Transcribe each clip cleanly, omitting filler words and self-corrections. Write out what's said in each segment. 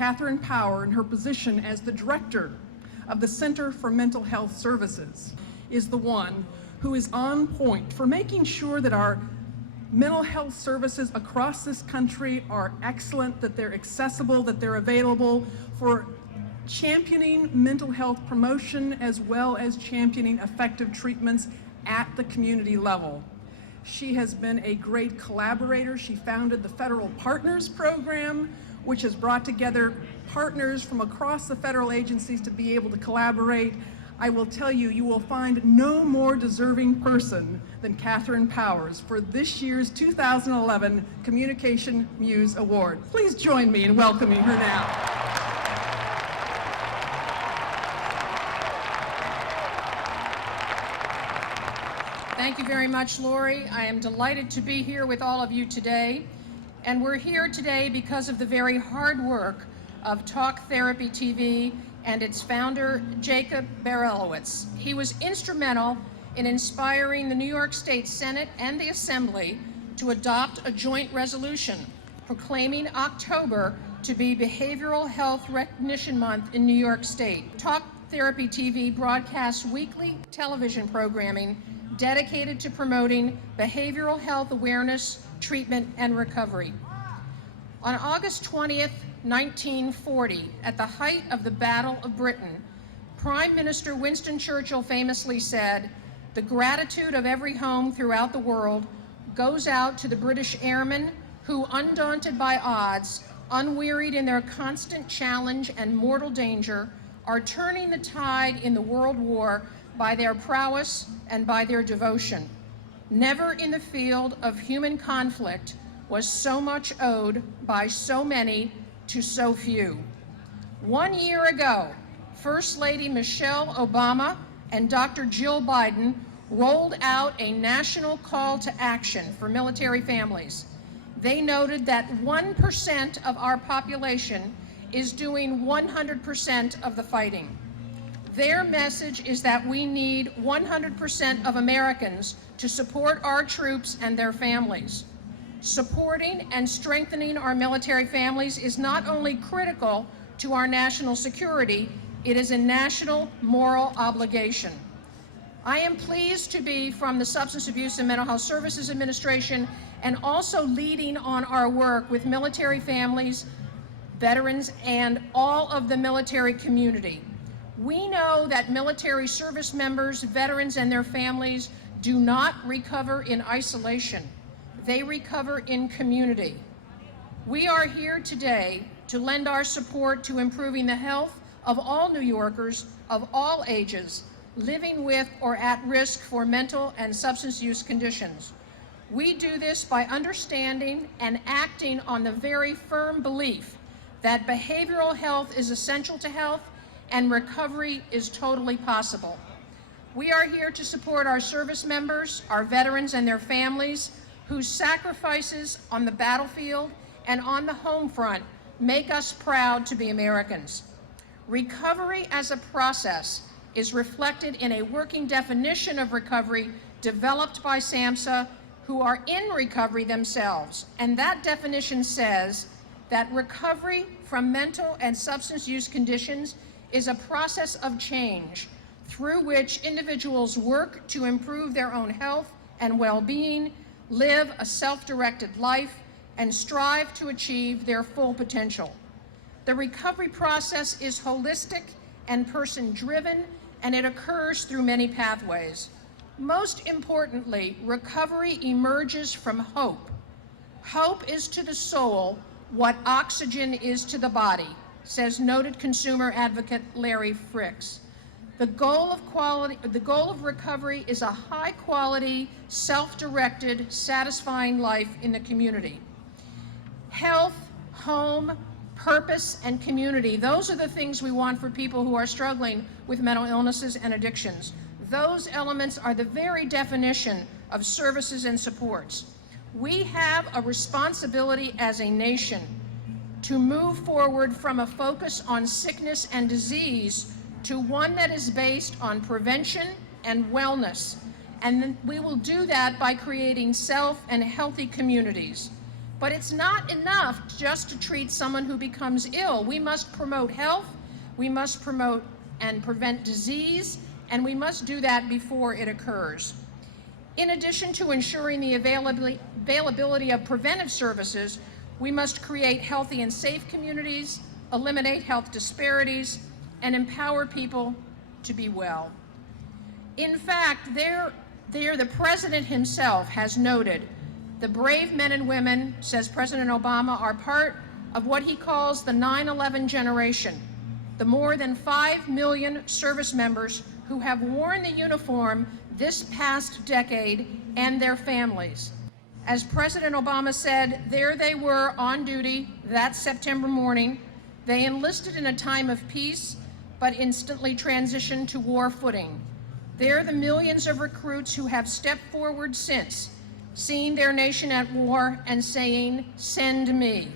Kathryn Power, in her position as the director of the Center for Mental Health Services, is the one who is on point for making sure that our mental health services across this country are excellent, that they're accessible, that they're available, for championing mental health promotion as well as championing effective treatments at the community level. She has been a great collaborator. She founded the Federal Partners Program, which has brought together partners from across the federal agencies to be able to collaborate. I will tell you, you will find no more deserving person than Kathryn Powers for this year's 2011 Communication Muse Award. Please join me in welcoming her now. Thank you very much, Lori. I am delighted to be here with all of you today. And we're here today because of the very hard work of Talk Therapy TV and its founder, Jacob Berelowitz. He was instrumental in inspiring the New York State Senate and the Assembly to adopt a joint resolution proclaiming October to be Behavioral Health Recognition Month in New York State. Talk Therapy TV broadcasts weekly television programming dedicated to promoting behavioral health awareness, treatment, and recovery. On August 20th, 1940, at the height of the Battle of Britain, Prime Minister Winston Churchill famously said, "The gratitude of every home throughout the world goes out to the British airmen who, undaunted by odds, unwearied in their constant challenge and mortal danger, are turning the tide in the world war by their prowess and by their devotion. Never in the field of human conflict was so much owed by so many to so few." 1 year ago, First Lady Michelle Obama and Dr. Jill Biden rolled out a national call to action for military families. They noted that 1% of our population is doing 100% of the fighting. Their message is that we need 100% of Americans to support our troops and their families. Supporting and strengthening our military families is not only critical to our national security, it is a national moral obligation. I am pleased to be from the Substance Abuse and Mental Health Services Administration and also leading on our work with military families, veterans, and all of the military community. We know that military service members, veterans, and their families do not recover in isolation. They recover in community. We are here today to lend our support to improving the health of all New Yorkers of all ages living with or at risk for mental and substance use conditions. We do this by understanding and acting on the very firm belief that behavioral health is essential to health and recovery is totally possible. We are here to support our service members, our veterans and their families, whose sacrifices on the battlefield and on the home front make us proud to be Americans. Recovery as a process is reflected in a working definition of recovery developed by SAMHSA, who are in recovery themselves. And that definition says that recovery from mental and substance use conditions is a process of change through which individuals work to improve their own health and well-being, live a self-directed life, and strive to achieve their full potential. The recovery process is holistic and person-driven, and it occurs through many pathways. Most importantly, recovery emerges from hope. Hope is to the soul what oxygen is to the body, says noted consumer advocate Larry Fricks. The goal of recovery is a high-quality, self-directed, satisfying life in the community. Health, home, purpose, and community, those are the things we want for people who are struggling with mental illnesses and addictions. Those elements are the very definition of services and supports. We have a responsibility as a nation to move forward from a focus on sickness and disease to one that is based on prevention and wellness. And we will do that by creating safe and healthy communities. But it's not enough just to treat someone who becomes ill. We must promote health, we must promote and prevent disease, and we must do that before it occurs. In addition to ensuring the availability of preventive services, we must create healthy and safe communities, eliminate health disparities, and empower people to be well. In fact, the President himself has noted the brave men and women, says President Obama, are part of what he calls the 9/11 generation, the more than 5 million service members who have worn the uniform this past decade and their families. As President Obama said, there they were on duty that September morning. They enlisted in a time of peace, but instantly transitioned to war footing. They're the millions of recruits who have stepped forward since, seeing their nation at war and saying, "Send me."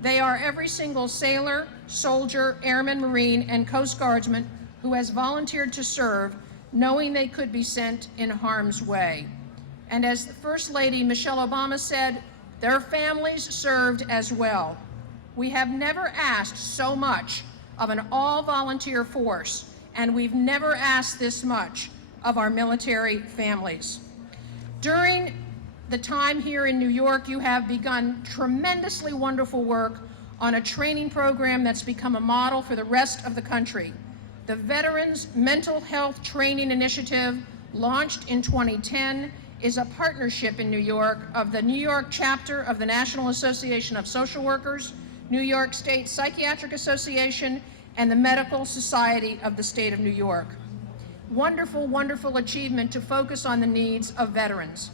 They are every single sailor, soldier, airman, Marine, and Coast Guardsman who has volunteered to serve, knowing they could be sent in harm's way. And as the First Lady Michelle Obama said, their families served as well. We have never asked so much of an all-volunteer force, and we've never asked this much of our military families. During the time here in New York, you have begun tremendously wonderful work on a training program that's become a model for the rest of the country. The Veterans Mental Health Training Initiative, launched in 2010, is a partnership in New York of the New York chapter of the National Association of Social Workers, New York State Psychiatric Association, and the Medical Society of the State of New York. Wonderful, wonderful achievement to focus on the needs of veterans.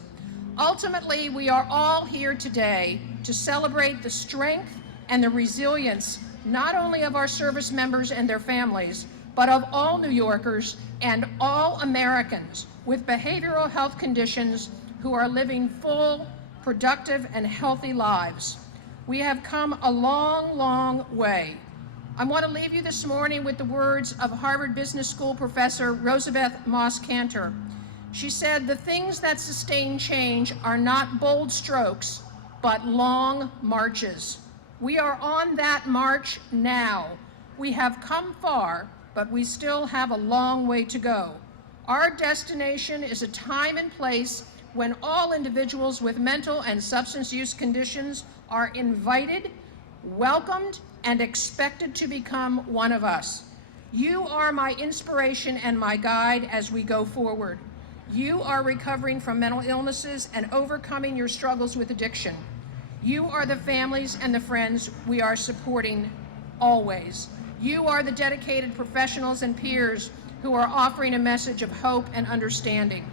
Ultimately, we are all here today to celebrate the strength and the resilience not only of our service members and their families, but of all New Yorkers and all Americans with behavioral health conditions who are living full, productive, and healthy lives. We have come a long, long way. I want to leave you this morning with the words of Harvard Business School professor Rosabeth Moss Kanter. She said, "The things that sustain change are not bold strokes, but long marches." We are on that march now. We have come far, but we still have a long way to go. Our destination is a time and place when all individuals with mental and substance use conditions are invited, welcomed, and expected to become one of us. You are my inspiration and my guide as we go forward. You are recovering from mental illnesses and overcoming your struggles with addiction. You are the families and the friends we are supporting always. You are the dedicated professionals and peers who are offering a message of hope and understanding.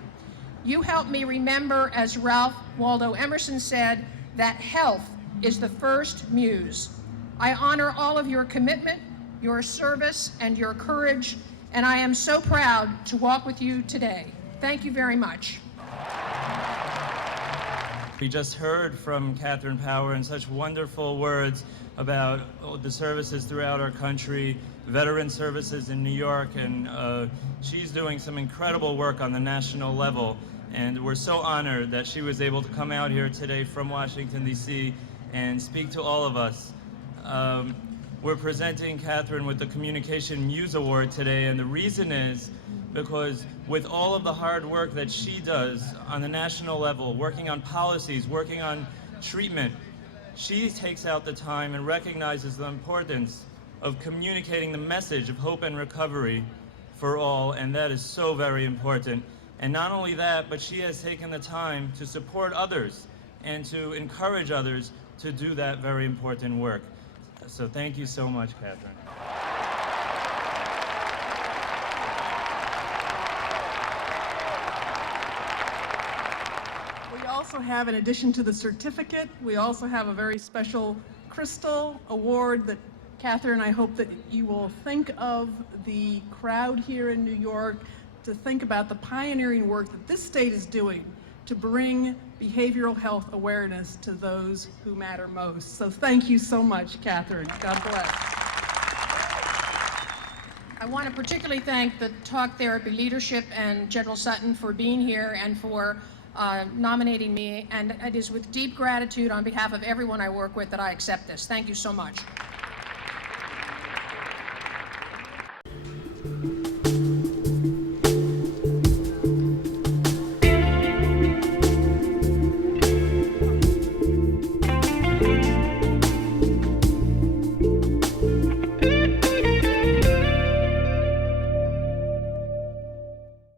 You help me remember, as Ralph Waldo Emerson said, that health is the first muse. I honor all of your commitment, your service, and your courage, and I am so proud to walk with you today. Thank you very much. We just heard from Kathryn Power in such wonderful words about the services throughout our country, veteran services in New York, and she's doing some incredible work on the national level. And we're so honored that she was able to come out here today from Washington, D.C. and speak to all of us. We're presenting Kathryn with the Communication Muse Award today, and the reason is because with all of the hard work that she does on the national level, working on policies, working on treatment, she takes out the time and recognizes the importance of communicating the message of hope and recovery for all, and that is so very important. And not only that, but she has taken the time to support others and to encourage others to do that very important work. So thank you so much, Kathryn. We also have, in addition to the certificate, we also have a very special crystal award that, Kathryn, I hope that you will think of the crowd here in New York to think about the pioneering work that this state is doing to bring behavioral health awareness to those who matter most. So thank you so much, Kathryn. God bless. I want to particularly thank the talk therapy leadership and General Sutton for being here and for nominating me, and it is with deep gratitude on behalf of everyone I work with that I accept this. Thank you so much.